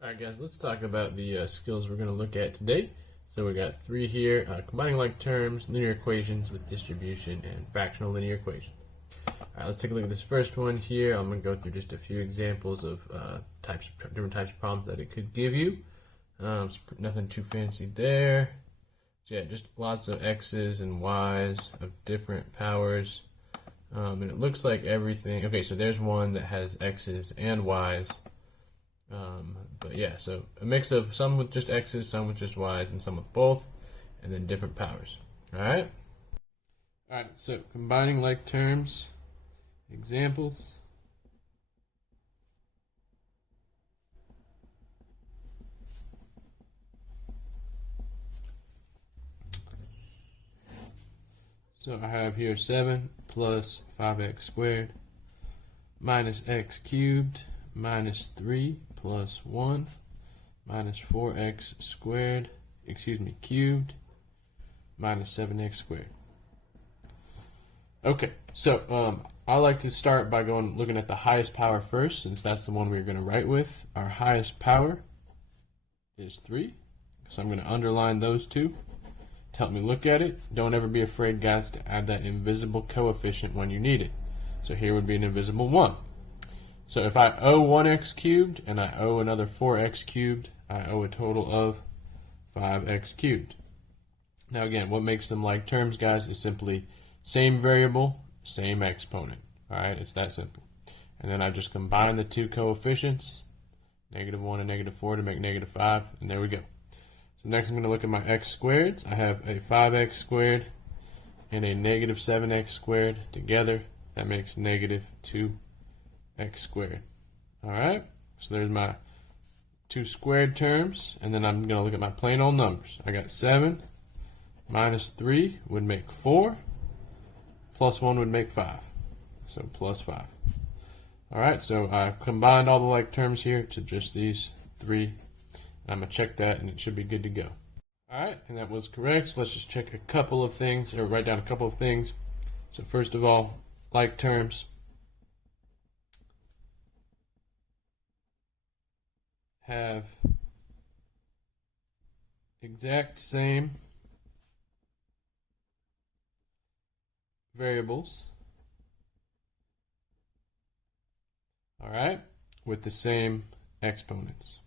Alright guys, let's talk about the skills we're going to look at today. So we got three here, combining like terms, linear equations with distribution, and fractional linear equation. Alright, let's take a look at this first one here. I'm going to go through just a few examples of different types of problems that it could give you. Nothing too fancy there. So yeah, just lots of x's and y's of different powers. And it looks like everything, okay, so there's one that has x's and y's. But yeah, so a mix of some with just x's, some with just y's, and some with both, and then different powers. Alright? Alright, so combining like terms, examples. So I have here 7 plus 5x squared minus x cubed minus 3 plus 1 minus 4x squared, cubed minus 7x squared. Okay, so I like to start by looking at the highest power first, since that's the one we're going to write with. Our highest power is 3, so I'm going to underline those two to help me look at it. Don't ever be afraid, guys, to add that invisible coefficient when you need it. So here would be an invisible 1. So if I owe 1x cubed and I owe another 4x cubed, I owe a total of 5x cubed. Now again, what makes them like terms, guys, is simply same variable, same exponent. Alright, it's that simple. And then I just combine the two coefficients, -1 and -4, to make -5, and there we go. So next I'm going to look at my x squareds. I have a 5x squared and a -7x squared together. That makes -2x squared. Alright, so there's my two squared terms, and then I'm going to look at my plain old numbers. I got 7 minus 3 would make 4, plus 1 would make 5, so plus 5. Alright, so I combined all the like terms here to just these three. I'm going to check that, and it should be good to go. Alright, and that was correct. So let's just check a couple of things, or write down a couple of things. So first of all, like terms have exact same variables, alright, with the same exponents.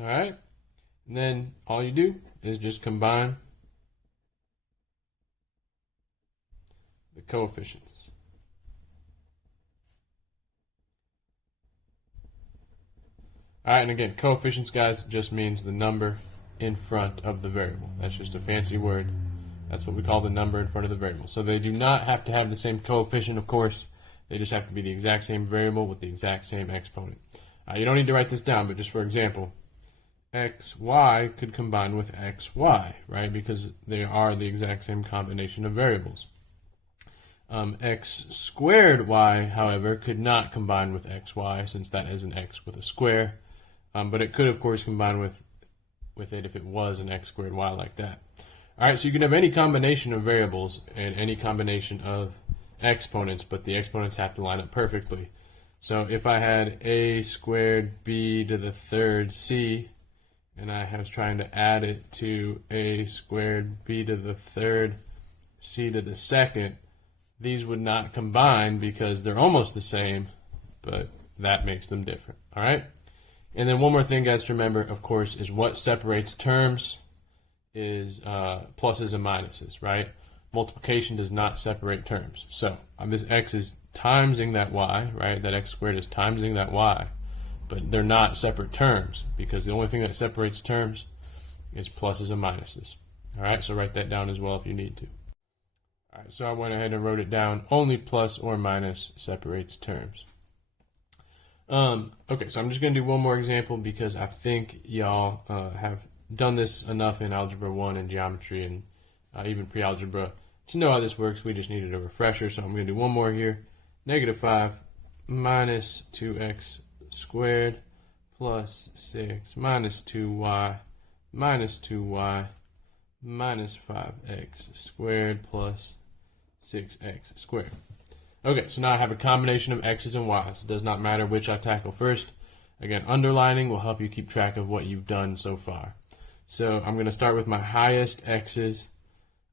Alright, and then all you do is just combine the coefficients. Alright, and again, coefficients, guys, just means the number in front of the variable. That's just a fancy word. That's what we call the number in front of the variable. So they do not have to have the same coefficient, of course. They just have to be the exact same variable with the exact same exponent. You don't need to write this down, but just for example, xy could combine with xy, right? Because they are the exact same combination of variables. X squared y, however, could not combine with xy, since that is an x with a square. But it could, of course, combine with it if it was an x squared y like that. Alright, so you can have any combination of variables and any combination of exponents, but the exponents have to line up perfectly. So if I had a squared b to the third c, and I was trying to add it to a squared b to the third c to the second, these would not combine because they're almost the same, but that makes them different. Alright? And then one more thing, guys, to remember, of course, is what separates terms is pluses and minuses, right? Multiplication does not separate terms. So this x is timesing that y, right? That x squared is timesing that y. But they're not separate terms, because the only thing that separates terms is pluses and minuses. Alright, so write that down as well if you need to. Alright, so I went ahead and wrote it down. Only plus or minus separates terms. Okay, so I'm just going to do one more example because I think y'all have done this enough in Algebra 1 and Geometry and even Pre-Algebra to know how this works. We just needed a refresher, so I'm going to do one more here. -5 minus 2x squared plus 6 minus 2y minus 2y minus 5x squared plus 6x squared. Okay, so now I have a combination of x's and y's. It does not matter which I tackle first. Again, underlining will help you keep track of what you've done so far. So I'm going to start with my highest x's,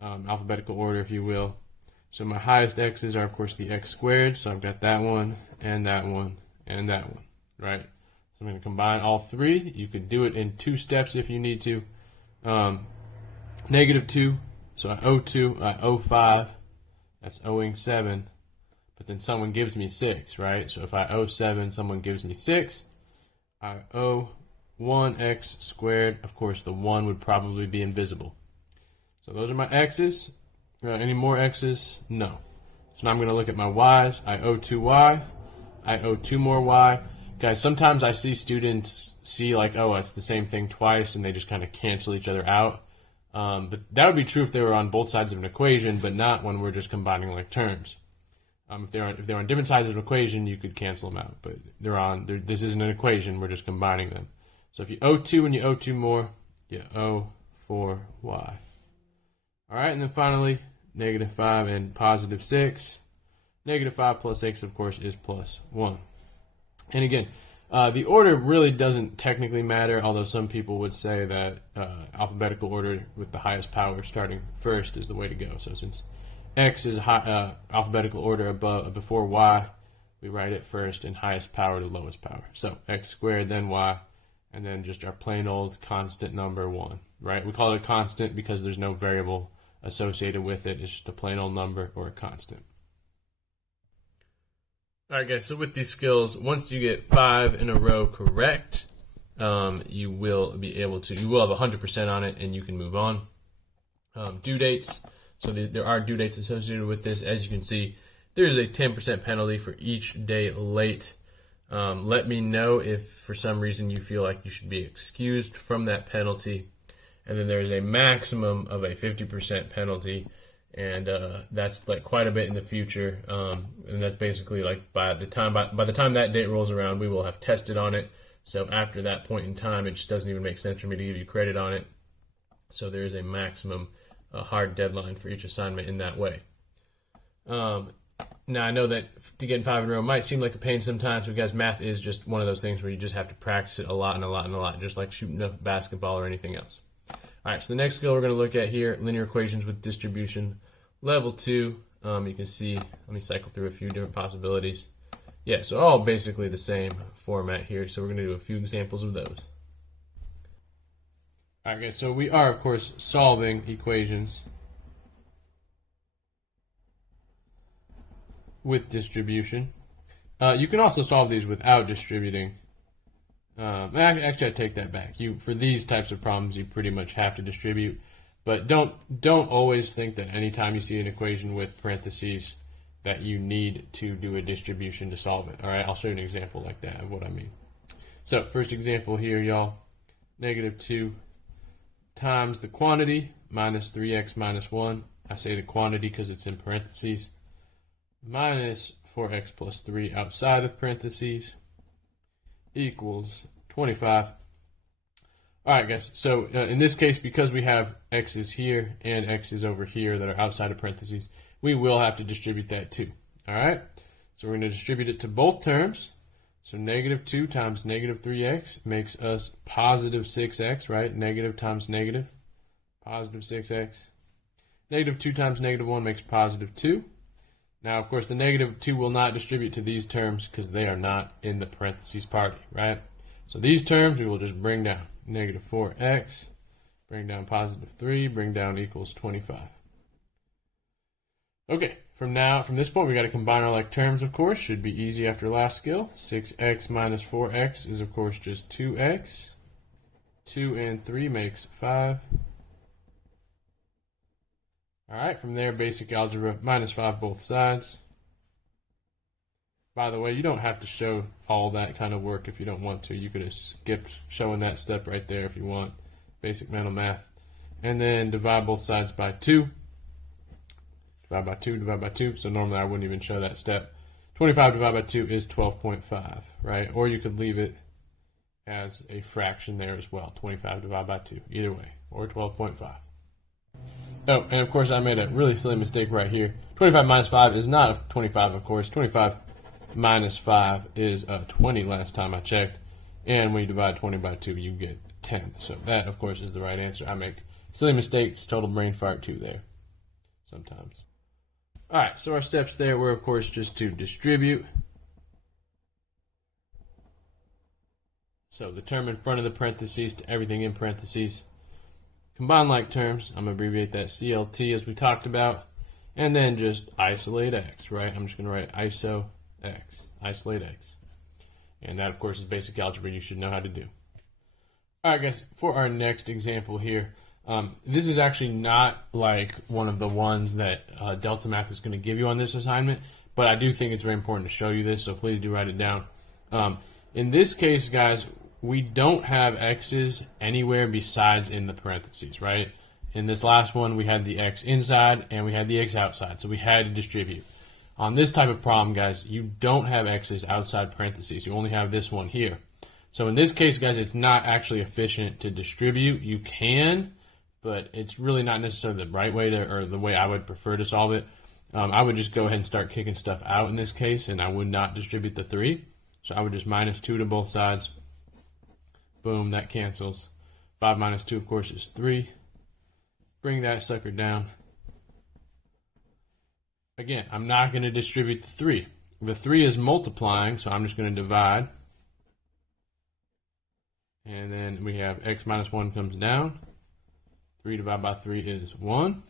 alphabetical order if you will. So my highest x's are of course the x squared, so I've got that one, and that one, and that one, right? So I'm going to combine all three. You could do it in 2 steps if you need to. Negative 2, so I owe 2, I owe 5, that's owing 7, but then someone gives me 6, right? So if I owe 7, someone gives me 6, I owe 1x squared. Of course, the 1 would probably be invisible. So those are my x's. Any more x's? No. So now I'm going to look at my y's. I owe 2y. I owe 2 more y. Guys, sometimes I see students see like, oh, it's the same thing twice, and they just kind of cancel each other out. But that would be true if they were on both sides of an equation, but not when we're just combining like terms. If they're on different sides of an equation, you could cancel them out. But this isn't an equation. We're just combining them. So if you owe 2 and you owe 2 more, you owe 4y. All right, and then finally, negative 5 and positive 6. Negative 5 plus 6, of course, is plus 1. And again, the order really doesn't technically matter, although some people would say that alphabetical order with the highest power starting first is the way to go. So since x is alphabetical order before y, we write it first in highest power to lowest power. So x squared, then y, and then just our plain old constant number 1, right? We call it a constant because there's no variable associated with it. It's just a plain old number or a constant. All right, guys, so with these skills, once you get 5 in a row correct, you will have 100% on it and you can move on. Due dates. So there are due dates associated with this. As you can see, there's a 10% penalty for each day late. Let me know if for some reason you feel like you should be excused from that penalty. And then there's a maximum of a 50% penalty, and that's like quite a bit in the future. And that's basically like by the time that date rolls around, we will have tested on it. So after that point in time, it just doesn't even make sense for me to give you credit on it. So there is a maximum hard deadline for each assignment in that way. Now, I know that to get 5 in a row might seem like a pain sometimes, because math is just one of those things where you just have to practice it a lot and a lot and a lot, just like shooting a basketball or anything else. All right, so the next skill we're going to look at here, linear equations with distribution, level 2. You can see, let me cycle through a few different possibilities. Yeah, so all basically the same format here, so we're going to do a few examples of those. All right, guys, so we are, of course, solving equations with distribution. You can also solve these without distributing. Actually, I take that back. For these types of problems, you pretty much have to distribute. But don't always think that anytime you see an equation with parentheses that you need to do a distribution to solve it. All right, I'll show you an example like that of what I mean. So first example here, y'all. Negative 2 times the quantity minus 3x minus 1. I say the quantity because it's in parentheses. Minus 4x plus 3 outside of parentheses equals 25. All right, guys, so in this case, because we have x's here and x's over here that are outside of parentheses, we will have to distribute that too. All right, so we're going to distribute it to both terms. So negative 2 times negative 3x makes us positive 6x, right? Negative times negative, positive 6x. Negative 2 times negative 1 makes positive 2. Now, of course, the negative 2 will not distribute to these terms because they are not in the parentheses party, right? So these terms we will just bring down. Negative 4x, bring down positive 3, bring down equals 25. Okay, from this point, we got to combine our like terms, of course. Should be easy after last skill. 6x minus 4x is, of course, just 2x. 2 and 3 makes 5. All right, from there, basic algebra, minus 5 both sides. By the way, you don't have to show all that kind of work if you don't want to. You could have skipped showing that step right there if you want. Basic mental math. And then divide both sides by 2. Divide by 2, divide by 2. So normally I wouldn't even show that step. 25 divided by 2 is 12.5, right? Or you could leave it as a fraction there as well. 25 divided by 2, either way. Or 12.5. Oh, and of course I made a really silly mistake right here. 25 minus 5 is not 25, of course. 25 minus 5 is 20 last time I checked. And when you divide 20 by 2, you get 10. So that, of course, is the right answer. I make silly mistakes, total brain fart too there sometimes. All right, so our steps there were, of course, just to distribute. So the term in front of the parentheses to everything in parentheses. Combine like terms, I'm going to abbreviate that CLT as we talked about. And then just isolate x, right? I'm just going to write iso x, isolate x. And that, of course, is basic algebra you should know how to do. All right, guys, for our next example here, this is actually not like one of the ones that Delta Math is going to give you on this assignment, but I do think it's very important to show you this, so please do write it down. In this case, guys, we don't have x's anywhere besides in the parentheses, right? In this last one, we had the x inside and we had the x outside, so we had to distribute. On this type of problem, guys, you don't have x's outside parentheses. You only have this one here. So in this case, guys, it's not actually efficient to distribute. You can, but it's really not necessarily the right way to, or the way I would prefer to solve it. I would just go ahead and start kicking stuff out in this case, and I would not distribute the 3. So I would just minus 2 to both sides. Boom, that cancels. 5 minus 2, of course, is 3. Bring that sucker down. Again, I'm not going to distribute the 3. The 3 is multiplying, so I'm just going to divide. And then we have x minus 1 comes down. 3 divided by 3 is 1.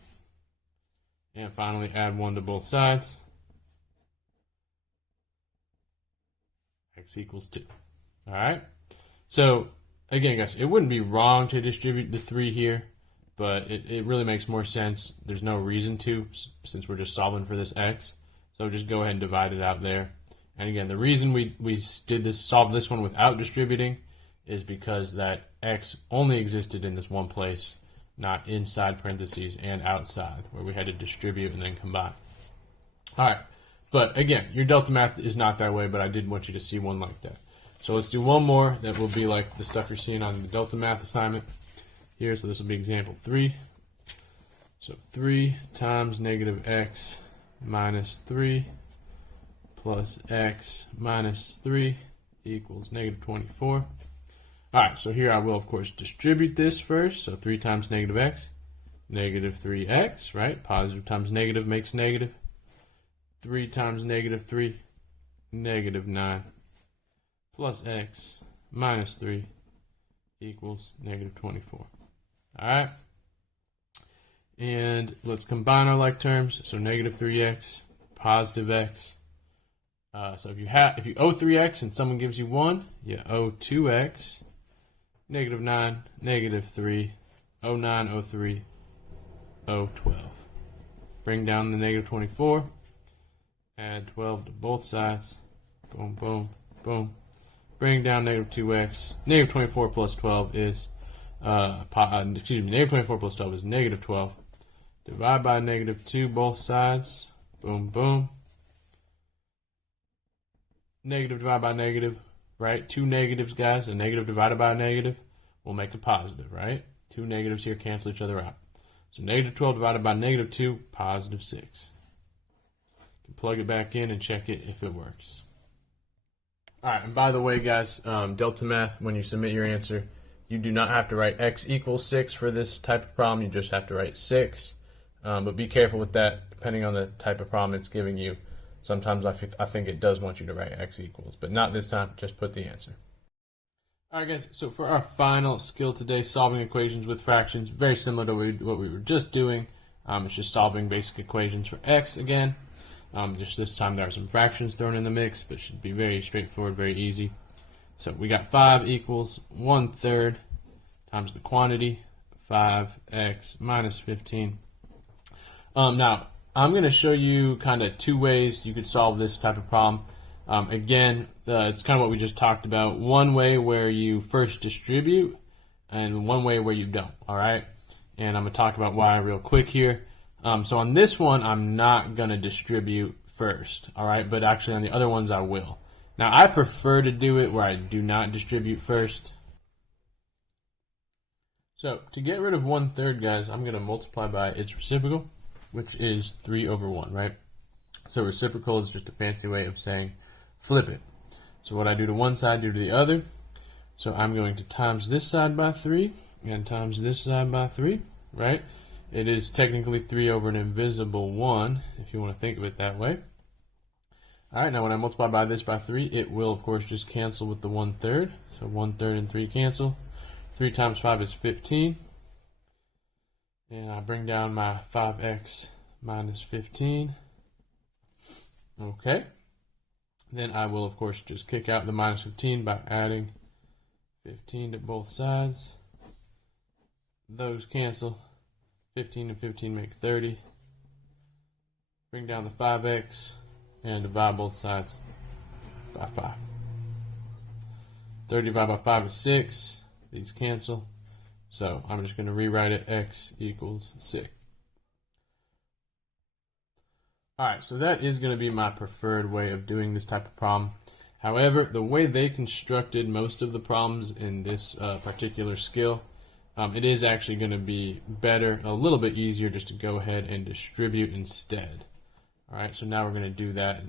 And finally, add 1 to both sides. X equals 2. All right? So, again, guys, it wouldn't be wrong to distribute the 3 here, but it really makes more sense. There's no reason to, since we're just solving for this x. So just go ahead and divide it out there. And again, the reason we did this, solve this one without distributing, is because that x only existed in this one place, not inside parentheses and outside, where we had to distribute and then combine. All right, but again, your Delta Math is not that way, but I did want you to see one like that. So let's do one more that will be like the stuff you're seeing on the Delta Math assignment here. So this will be example 3. So 3 times negative x minus 3 plus x minus 3 equals negative 24. All right, so here I will, of course, distribute this first. So 3 times negative x, negative 3x, right? Positive times negative makes negative. 3 times negative 3, negative 9, plus x minus 3 equals negative 24. All right? And let's combine our like terms. So negative 3x, positive x. So if you owe 3x and someone gives you 1, you owe 2x. Negative 9, negative 3, owe 9, owe 3, owe 12. Bring down the negative 24. Add 12 to both sides. Boom, boom, boom. Bring down negative 2x. Negative 24 plus 12 is, negative 24 plus 12 is negative 12. Divide by negative 2 both sides. Boom, boom. Negative divided by negative, right? 2 negatives, guys. A negative divided by a negative will make a positive, right? 2 negatives here cancel each other out. So negative 12 divided by negative 2, positive 6. You can plug it back in and check it if it works. All right, and by the way, guys, Delta Math, when you submit your answer, you do not have to write x equals 6 for this type of problem. You just have to write 6. But be careful with that, depending on the type of problem it's giving you. Sometimes I think it does want you to write x equals, but not this time. Just put the answer. All right, guys, so for our final skill today, solving equations with fractions, very similar to what we were just doing. It's just solving basic equations for x again. Just this time there are some fractions thrown in the mix, but it should be very straightforward, very easy. So we got 5 equals 1/3 times the quantity, 5x minus 15. Now, I'm going to show you kind of 2 ways you could solve this type of problem. Again, it's kind of what we just talked about. One way where you first distribute, and one way where you don't, all right? And I'm going to talk about why real quick here. So on this one, I'm not going to distribute first, all right? But actually on the other ones, I will. Now, I prefer to do it where I do not distribute first. So to get rid of 1/3, guys, I'm going to multiply by its reciprocal, which is 3 over 1, right? So reciprocal is just a fancy way of saying flip it. So what I do to one side, do to the other. So I'm going to times this side by 3 and times this side by 3, right? It is technically 3 over an invisible 1, if you want to think of it that way. All right, now when I multiply by this by 3, it will, of course, just cancel with the 1/3. So 1/3 and 3 cancel. 3 times 5 is 15. And I bring down my 5x minus 15. Okay. Then I will, of course, just kick out the minus 15 by adding 15 to both sides. Those cancel. 15 and 15 make 30. Bring down the 5x and divide both sides by 5. 30 divided by 5 is 6. These cancel. So I'm just going to rewrite it, x equals 6. Alright, so that is going to be my preferred way of doing this type of problem. However, the way they constructed most of the problems in this particular skill, it is actually going to be better, a little bit easier just to go ahead and distribute instead. Alright, so now we're going to do that,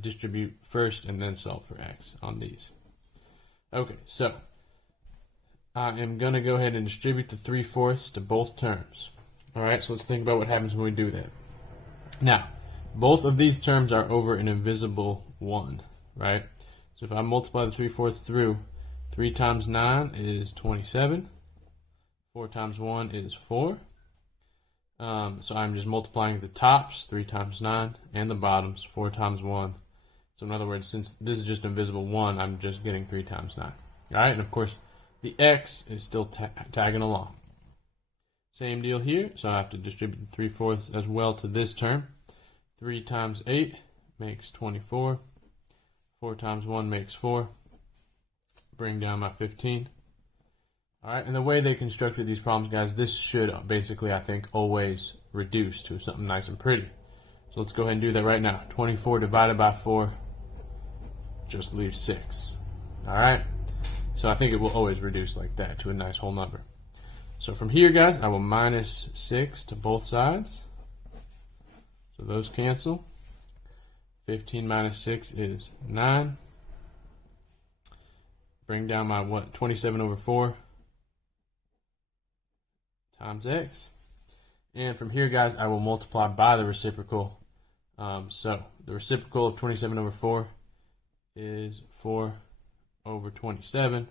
distribute first and then solve for x on these. Okay, so I am going to go ahead and distribute the 3/4 to both terms. Alright, so let's think about what happens when we do that. Now, both of these terms are over an invisible 1, right? So if I multiply the 3/4 through, 3 times 9 is 27. 4 times 1 is 4. So I'm just multiplying the tops, 3 times 9, and the bottoms, 4 times 1. So in other words, since this is just an invisible 1, I'm just getting 3 times 9. Alright, and of course, the x is still tagging along. Same deal here, so I have to distribute the 3/4 as well to this term. 3 times 8 makes 24. 4 times 1 makes 4. Bring down my 15. Alright, and the way they constructed these problems, guys, this should basically, I think, always reduce to something nice and pretty. So let's go ahead and do that right now. 24 divided by 4 just leaves 6. Alright, so I think it will always reduce like that to a nice whole number. So from here, guys, I will minus 6 to both sides. So those cancel. 15 minus 6 is 9. Bring down my 27 over 4 times x. And from here, guys, I will multiply by the reciprocal. So the reciprocal of 27 over 4 is 4 over 27.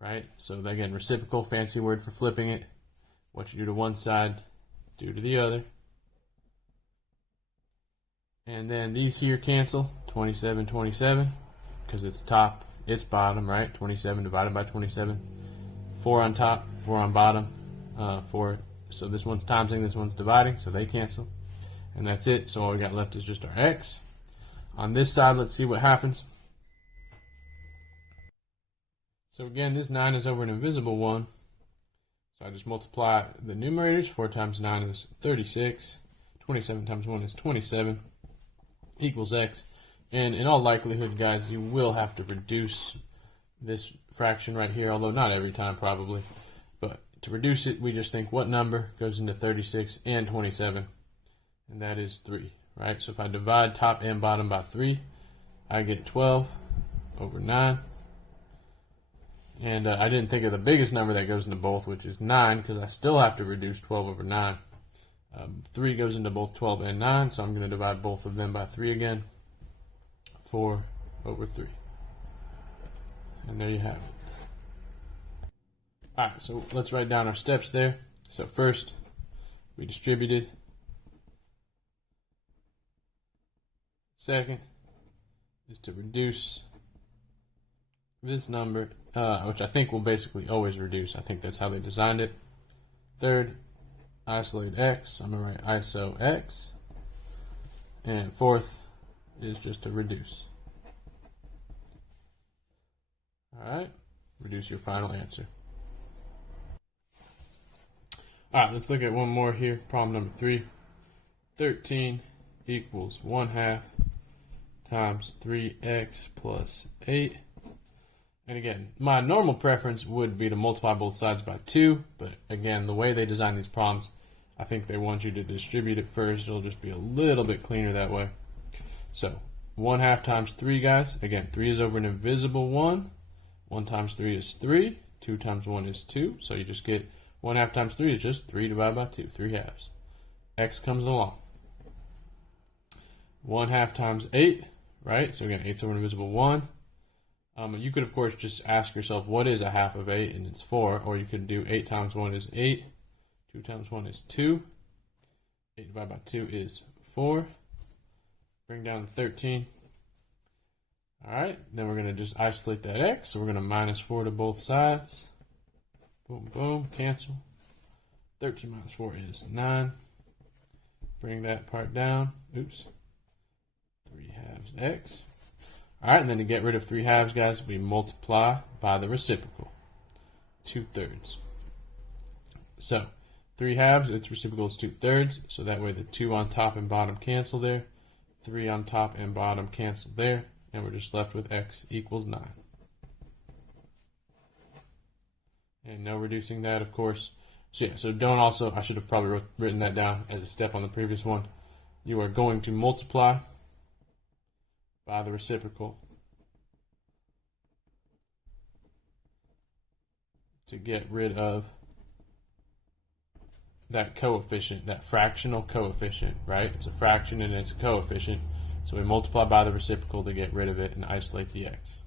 Right? So again, reciprocal, fancy word for flipping it. What you do to one side, do to the other. And then these here cancel, 27, 27, because it's top, it's bottom, right? 27 divided by 27. 4 on top, 4 on bottom. 4. So this one's timesing, this one's dividing, so they cancel. And that's it. So all we got left is just our x. On this side, let's see what happens. So again, this 9 is over an invisible 1. So I just multiply the numerators. 4 times 9 is 36. 27 times 1 is 27. Equals x. And in all likelihood, guys, you will have to reduce this fraction right here, although not every time probably. But to reduce it, we just think what number goes into 36 and 27, and that is 3, right? So if I divide top and bottom by 3, I get 12 over 9. And I didn't think of the biggest number that goes into both, which is 9, because I still have to reduce 12 over 9. 3 goes into both 12 and 9, so I'm going to divide both of them by 3 again. 4 over 3. And there you have it. Alright, so let's write down our steps there. So first, we distributed. Second is to reduce this number, which I think will basically always reduce. I think that's how they designed it. Third, isolate x. I'm going to write iso x. And fourth is just to reduce. Alright, reduce your final answer. Alright, let's look at one more here. Problem number 3. 13 equals 1/2 times 3x plus 8. And again, my normal preference would be to multiply both sides by 2, but again, the way they design these problems, I think they want you to distribute it first. It'll just be a little bit cleaner that way. So 1/2 times 3, guys. Again, 3 is over an invisible 1. 1 times 3 is 3. 2 times 1 is 2. So you just get 1/2 times 3 is just 3 divided by 2, 3/2. X comes along. 1/2 times 8, right? So again, 8 is over an invisible 1. You could, of course, just ask yourself, what is 1/2 of 8? And it's 4. Or you could do 8 times 1 is 8. 2 times 1 is 2. 8 divided by 2 is 4. Bring down the 13. All right, then we're going to just isolate that x. So we're going to minus 4 to both sides. Boom, boom, cancel. 13 minus 4 is 9. Bring that part down. Oops. 3/2 x. All right, and then to get rid of 3/2, guys, we multiply by the reciprocal, 2/3. So 3/2, its reciprocal is 2/3. So that way the 2 on top and bottom cancel there. 3 on top and bottom cancel there. And we're just left with x equals 9. And no reducing that, of course. So yeah, so don't also, I should have probably written that down as a step on the previous one. You are going to multiply by the reciprocal to get rid of that coefficient, that fractional coefficient, right? It's a fraction and it's a coefficient. So we multiply by the reciprocal to get rid of it and isolate the x.